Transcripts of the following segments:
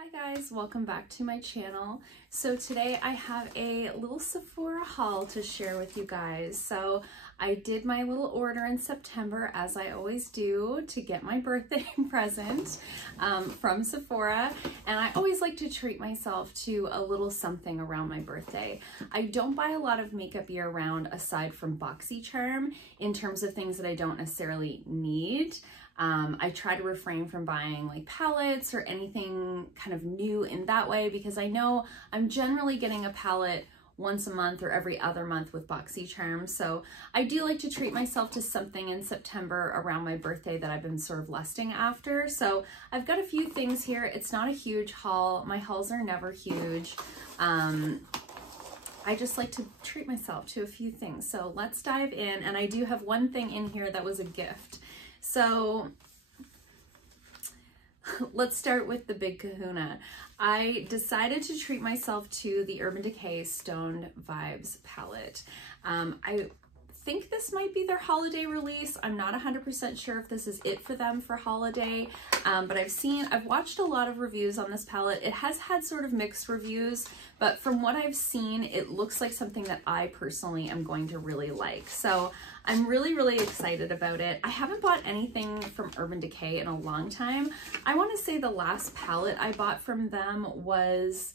Hi guys, welcome back to my channel. So today I have a little Sephora haul to share with you guys. So I did my little order in September, as I always do, to get my birthday present from Sephora. And I always like to treat myself to a little something around my birthday. I don't buy a lot of makeup year round aside from BoxyCharm in terms of things that I don't necessarily need. I try to refrain from buying like palettes or anything kind of new in that way, because I know I'm generally getting a palette once a month or every other month with BoxyCharm. So I do like to treat myself to something in September around my birthday that I've been sort of lusting after. So I've got a few things here. It's not a huge haul. My hauls are never huge. I just like to treat myself to a few things. So let's dive in. And I do have one thing in here that was a gift. So let's start with the big kahuna. I decided to treat myself to the Urban Decay Stoned Vibes palette. I think this might be their holiday release. I'm not 100% sure if this is it for them for holiday, but I've watched a lot of reviews on this palette. It has had sort of mixed reviews, but from what I've seen, it looks like something that I personally am going to really like. So I'm really excited about it. I haven't bought anything from Urban Decay in a long time. I want to say the last palette I bought from them was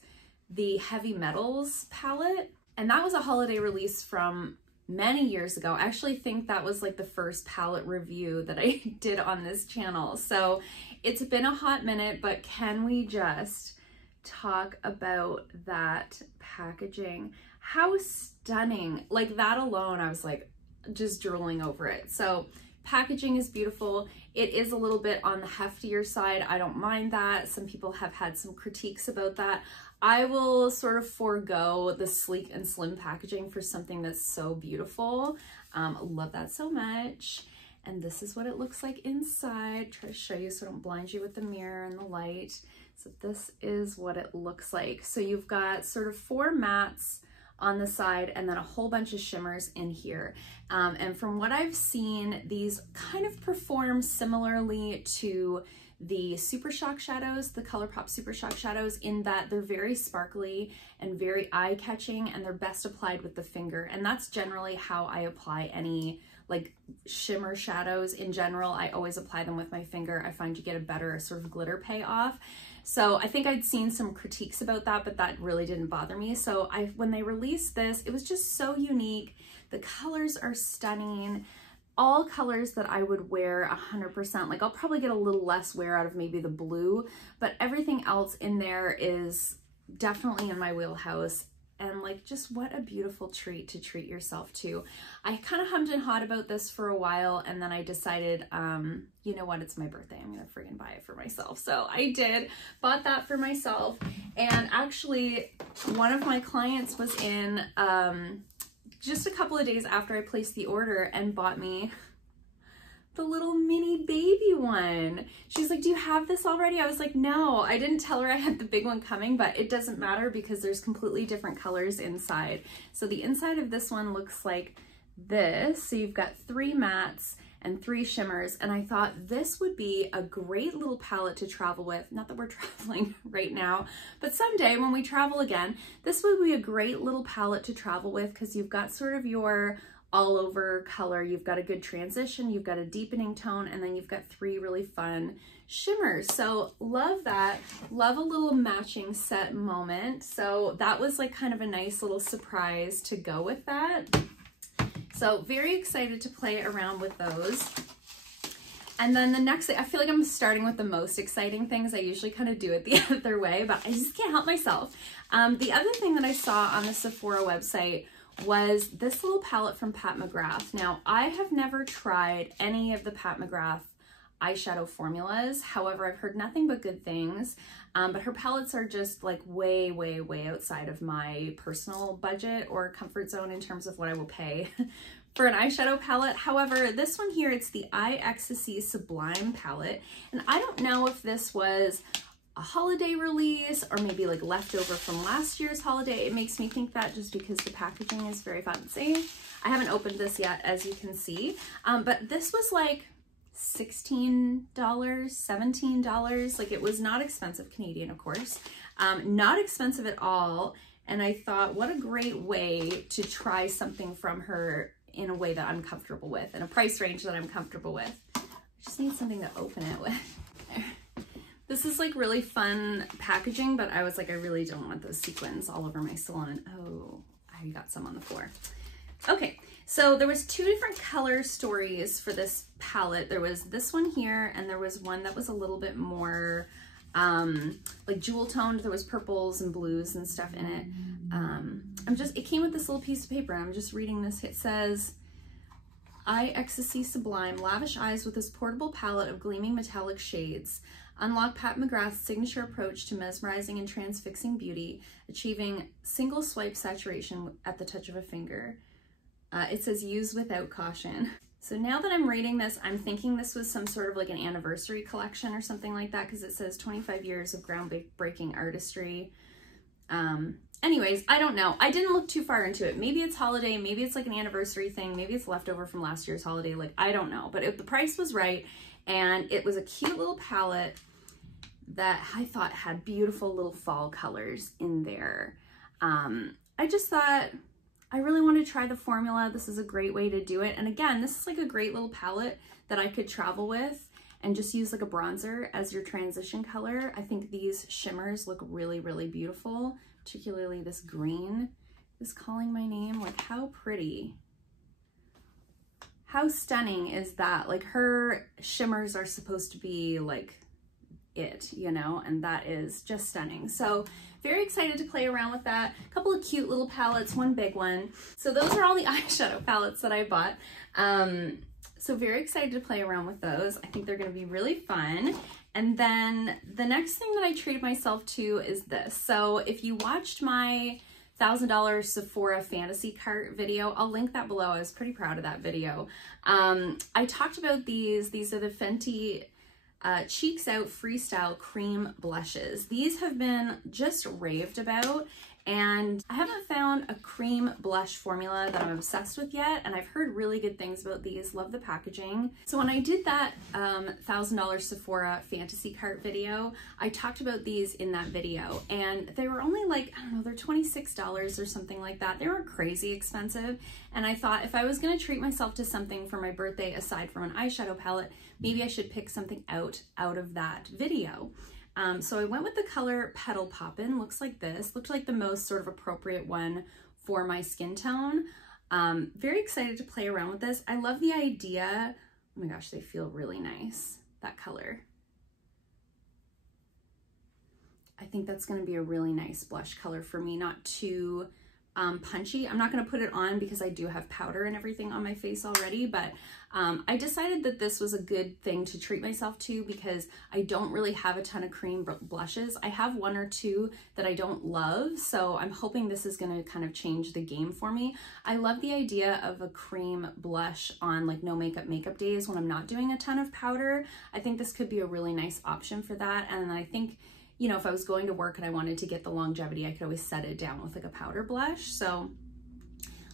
the Heavy Metals palette, and that was a holiday release from many years ago. I actually think that was like the first palette review that I did on this channel. So it's been a hot minute, but can we just talk about that packaging? How stunning. Like that alone, I was like just drooling over it. So packaging is beautiful. It is a little bit on the heftier side. I don't mind that. Some people have had some critiques about that. I will sort of forego the sleek and slim packaging for something that's so beautiful. Love that so much. And this is what it looks like inside. Try to show you so I don't blind you with the mirror and the light. So this is what it looks like. So you've got sort of 4 mattes on the side and then a whole bunch of shimmers in here. And from what I've seen, these kind of perform similarly to the Super Shock shadows, the ColourPop Super Shock shadows, in that they're very sparkly and very eye-catching, and they're best applied with the finger. And that's generally how I apply any like shimmer shadows in general. I always apply them with my finger. I find you get a better sort of glitter payoff. So I think I'd seen some critiques about that, but that really didn't bother me. So when they released this, it was just so unique. The colors are stunning. All colors that I would wear 100%. Like I'll probably get a little less wear out of maybe the blue, but everything else in there is definitely in my wheelhouse. And like, just what a beautiful treat to treat yourself to. I kind of hummed and hawed about this for a while, and then I decided, you know what, it's my birthday, I'm gonna friggin' buy it for myself. So I did, bought that for myself. And actually one of my clients was in just a couple of days after I placed the order and bought me the little mini baby one. She's like, do you have this already? I was like, no, I didn't tell her I had the big one coming, but it doesn't matter because there's completely different colors inside. So the inside of this one looks like this. So you've got 3 mattes and 3 shimmers. And I thought this would be a great little palette to travel with. Not that we're traveling right now, but someday when we travel again, this would be a great little palette to travel with, because you've got sort of your all over color, you've got a good transition, you've got a deepening tone, and then you've got 3 really fun shimmers. So love that. Love a little matching set moment. So that was like kind of a nice little surprise to go with that. So very excited to play around with those. And then the next thing, I feel like I'm starting with the most exciting things. I usually kind of do it the other way, but I just can't help myself. The other thing that I saw on the Sephora website was this little palette from Mcgrath. Now, I have never tried any of the Mcgrath eyeshadow formulas. However, I've heard nothing but good things, but her palettes are just like way outside of my personal budget or comfort zone in terms of what I will pay for an eyeshadow palette. However, this one here, it's the Ixsc Sublime palette, and I don't know if this was a holiday release or maybe like leftover from last year's holiday. It makes me think that just because the packaging is very fancy. I haven't opened this yet, as you can see, but this was like $16, $17. Like, it was not expensive, Canadian, of course. Not expensive at all. And I thought, what a great way to try something from her in a way that I'm comfortable with, in a price range that I'm comfortable with. I just need something to open it with. There. This is like really fun packaging, but I was like, I really don't want those sequins all over my salon. Oh, I got some on the floor. Okay, so there was 2 different color stories for this palette. There was this one here, and there was one that was a little bit more like jewel toned. There was purples and blues and stuff in it. It came with this little piece of paper. I'm just reading this. It says, Ixsc Sublime, lavish eyes with this portable palette of gleaming metallic shades. Unlock Pat McGrath's signature approach to mesmerizing and transfixing beauty, achieving single swipe saturation at the touch of a finger. It says use without caution. So now that I'm reading this, I'm thinking this was some sort of like an anniversary collection or something like that, because it says 25 years of groundbreaking artistry. Anyways, I don't know. I didn't look too far into it. Maybe it's holiday, maybe it's like an anniversary thing, maybe it's leftover from last year's holiday, like I don't know. But the price was right, and it was a cute little palette that I thought had beautiful little fall colors in there. I just thought, I really want to try the formula. This is a great way to do it. And again, this is like a great little palette that I could travel with and just use like a bronzer as your transition color. I think these shimmers look really, really beautiful, particularly this green is calling my name. Like, how pretty. How stunning is that? Like, her shimmers are supposed to be like it, you know, and that is just stunning. So very excited to play around with that. A couple of cute little palettes, one big one. So those are all the eyeshadow palettes that I bought. So very excited to play around with those. I think they're gonna be really fun. And then the next thing that I treated myself to is this. So if you watched my $1,000 Sephora fantasy cart video, I'll link that below. I was pretty proud of that video. I talked about these. These are the Fenty Cheeks Out Freestyle Cream Blushes. These have been just raved about, and I haven't found a cream blush formula that I'm obsessed with yet, and I've heard really good things about these. Love the packaging. So when I did that $1,000 Sephora fantasy cart video, I talked about these in that video, and they were only like, I don't know, they're $26 or something like that. They weren't crazy expensive, and I thought if I was gonna treat myself to something for my birthday aside from an eyeshadow palette, maybe I should pick something out of that video. So I went with the color Petal Poppin'. Looks like this. Looked like the most sort of appropriate one for my skin tone. Very excited to play around with this. I love the idea. Oh my gosh, they feel really nice, that color. I think that's going to be a really nice blush color for me, not too punchy. I'm not going to put it on because I do have powder and everything on my face already, but I decided that this was a good thing to treat myself to because I don't really have a ton of cream blushes. I have 1 or 2 that I don't love, so I'm hoping this is going to kind of change the game for me. I love the idea of a cream blush on like no makeup days when I'm not doing a ton of powder. I think this could be a really nice option for that, and I think, you know, if I was going to work and I wanted to get the longevity, I could always set it down with like a powder blush. So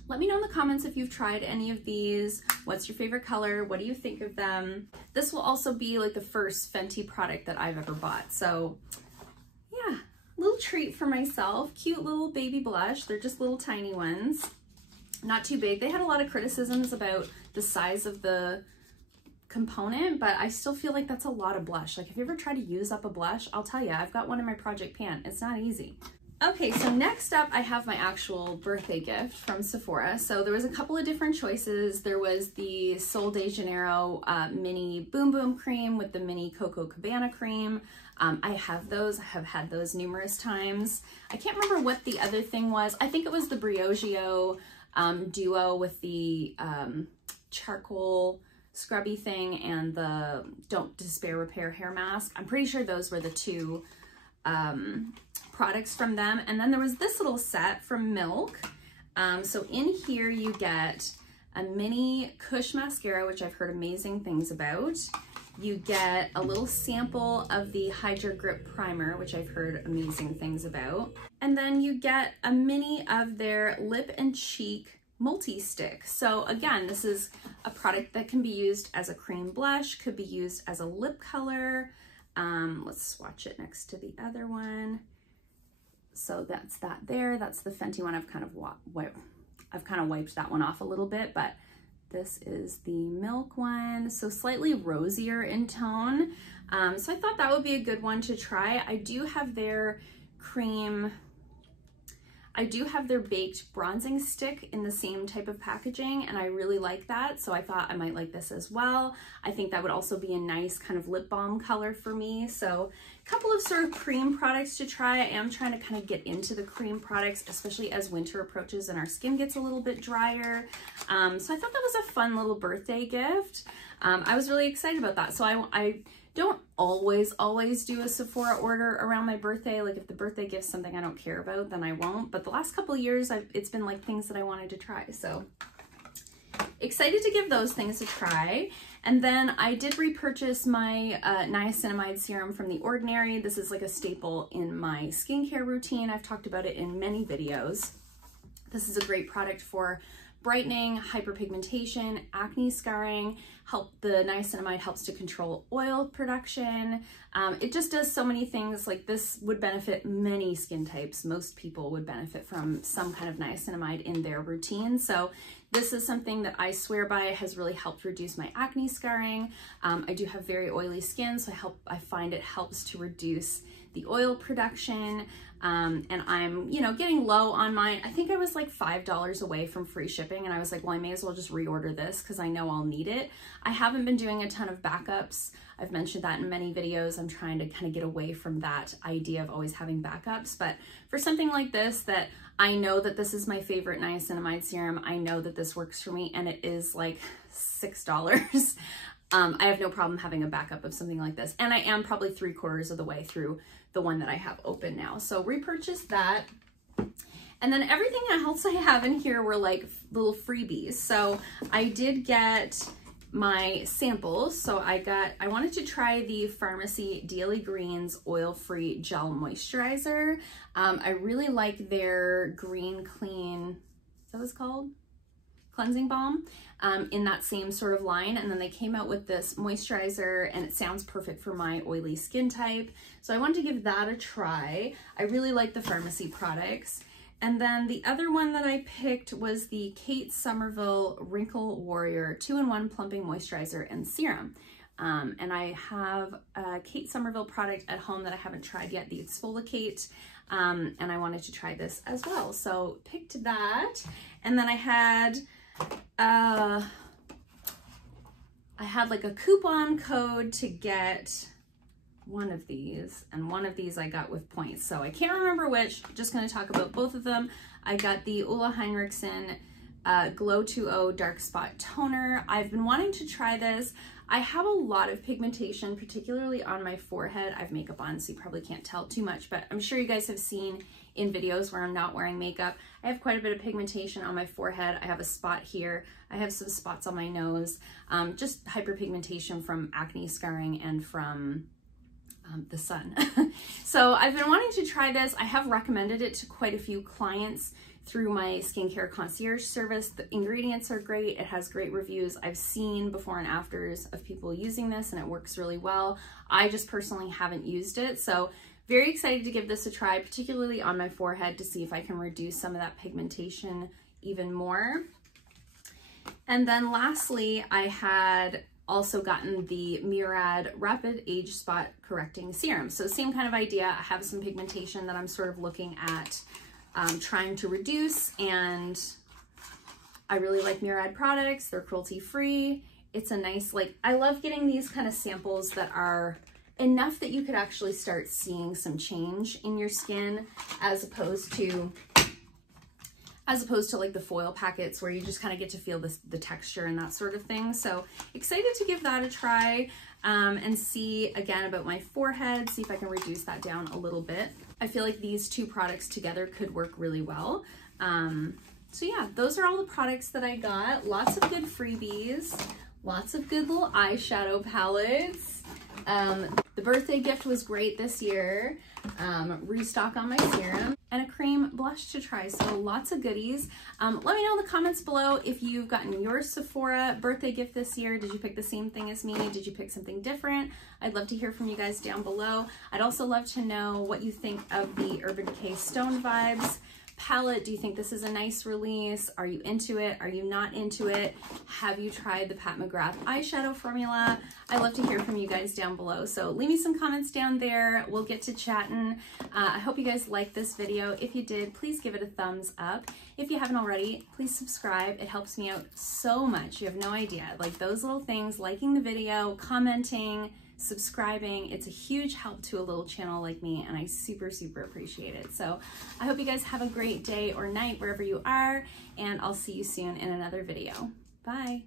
let me know in the comments if you've tried any of these. What's your favorite color? What do you think of them? This will also be like the first Fenty product that I've ever bought. So yeah, little treat for myself. Cute little baby blush. They're just little tiny ones. Not too big. They had a lot of criticisms about the size of the component, but I still feel like that's a lot of blush. Like, if you ever try to use up a blush, I'll tell you, I've got one in my project pan. It's not easy. Okay, so next up, I have my actual birthday gift from Sephora. So there was a couple of different choices. There was the Sol de Janeiro mini Boom Boom cream with the mini Coco Cabana cream. I have those. I have had those numerous times. I can't remember what the other thing was. I think it was the Briogeo duo with the charcoal scrubby thing and the Don't Despair Repair hair mask. I'm pretty sure those were the 2 products from them. And then there was this little set from Milk. So in here you get a mini Kush mascara, which I've heard amazing things about. You get a little sample of the Hydra Grip Primer, which I've heard amazing things about. And then you get a mini of their Lip and Cheek multi-stick. So again, this is a product that can be used as a cream blush, could be used as a lip color. Let's swatch it next to the other one. So that's that there. That's the Fenty one. I've kind of wiped that one off a little bit, but this is the Milk one. So slightly rosier in tone. So I thought that would be a good one to try. I do have their baked bronzing stick in the same type of packaging, and I really like that. So I thought I might like this as well. I think that would also be a nice kind of lip balm color for me. So a couple of sort of cream products to try. I am trying to kind of get into the cream products, especially as winter approaches and our skin gets a little bit drier. So I thought that was a fun little birthday gift. I was really excited about that. So I don't always do a Sephora order around my birthday. Like if the birthday gift's something I don't care about, then I won't. But the last couple of years, it's been like things that I wanted to try. So excited to give those things a try. And then I did repurchase my Niacinamide Serum from The Ordinary. This is like a staple in my skincare routine. I've talked about it in many videos. This is a great product for brightening, hyperpigmentation, acne scarring. The niacinamide helps to control oil production. It just does so many things. Like this would benefit many skin types. Most people would benefit from some kind of niacinamide in their routine. So this is something that I swear by. It has really helped reduce my acne scarring. I do have very oily skin, so I find it helps to reduce the oil production. And I'm, getting low on mine. I think I was like $5 away from free shipping, and I was like, well, I may as well just reorder this because I know I'll need it. I haven't been doing a ton of backups. I've mentioned that in many videos. I'm trying to kind of get away from that idea of always having backups. But for something like this, that I know that this is my favorite niacinamide serum, I know that this works for me, and it is like $6. I have no problem having a backup of something like this. And I am probably 3/4 of the way through the one that I have open now. So repurchase that. And then everything else I have in here were like little freebies. So I did get my samples. So I wanted to try the Pharmacy Daily Greens Oil-Free Gel Moisturizer. I really like their Green Clean, is that what it's called? Cleansing balm in that same sort of line. And then they came out with this moisturizer, and it sounds perfect for my oily skin type. So I wanted to give that a try. I really like the Pharmacy products. And then the other one that I picked was the Kate Somerville Wrinkle Warrior 2-in-1 Plumping Moisturizer and Serum. And I have a Kate Somerville product at home that I haven't tried yet, the Exfoliate. And I wanted to try this as well. So picked that. And then I had like a coupon code to get one of these, and one of these I got with points. So I can't remember which, just going to talk about both of them. I got the Ole Henriksen Glow 2.0 Dark Spot Toner. I've been wanting to try this. I have a lot of pigmentation, particularly on my forehead. I have makeup on, so you probably can't tell too much, but I'm sure you guys have seen in videos where I'm not wearing makeup. I have quite a bit of pigmentation on my forehead. I have a spot here. I have some spots on my nose, just hyperpigmentation from acne scarring and from the sun. So I've been wanting to try this. I have recommended it to quite a few clients through my skincare concierge service. The ingredients are great. It has great reviews. I've seen before and afters of people using this, and it works really well. I just personally haven't used it. So very excited to give this a try, particularly on my forehead, to see if I can reduce some of that pigmentation even more. And then lastly, I had also gotten the Murad Rapid Age Spot Correcting Serum. So same kind of idea. I have some pigmentation that I'm sort of looking at trying to reduce, and I really like Murad products. They're cruelty-free. It's a nice, I love getting these kind of samples that are enough that you could actually start seeing some change in your skin, as opposed to like the foil packets where you just kind of get to feel the texture and that sort of thing. So excited to give that a try and see again about my forehead, see if I can reduce that down a little bit. I feel like these two products together could work really well. So yeah, those are all the products that I got. Lots of good freebies, lots of good little eyeshadow palettes. The birthday gift was great this year. Restock on my serum and a cream blush to try. So lots of goodies. Let me know in the comments below if you've gotten your Sephora birthday gift this year. Did you pick the same thing as me? Did you pick something different? I'd love to hear from you guys down below. I'd also love to know what you think of the Urban Decay Stone Vibes palette. Do you think this is a nice release? Are you into it? Are you not into it? Have you tried the Pat McGrath eyeshadow formula? I'd love to hear from you guys down below. So leave me some comments down there. We'll get to chatting. I hope you guys liked this video. If you did, please give it a thumbs up. If you haven't already, please subscribe. It helps me out so much. You have no idea. Like those little things, liking the video, commenting, subscribing, it's a huge help to a little channel like me, and I super appreciate it. So I hope you guys have a great day or night wherever you are, and I'll see you soon in another video. Bye.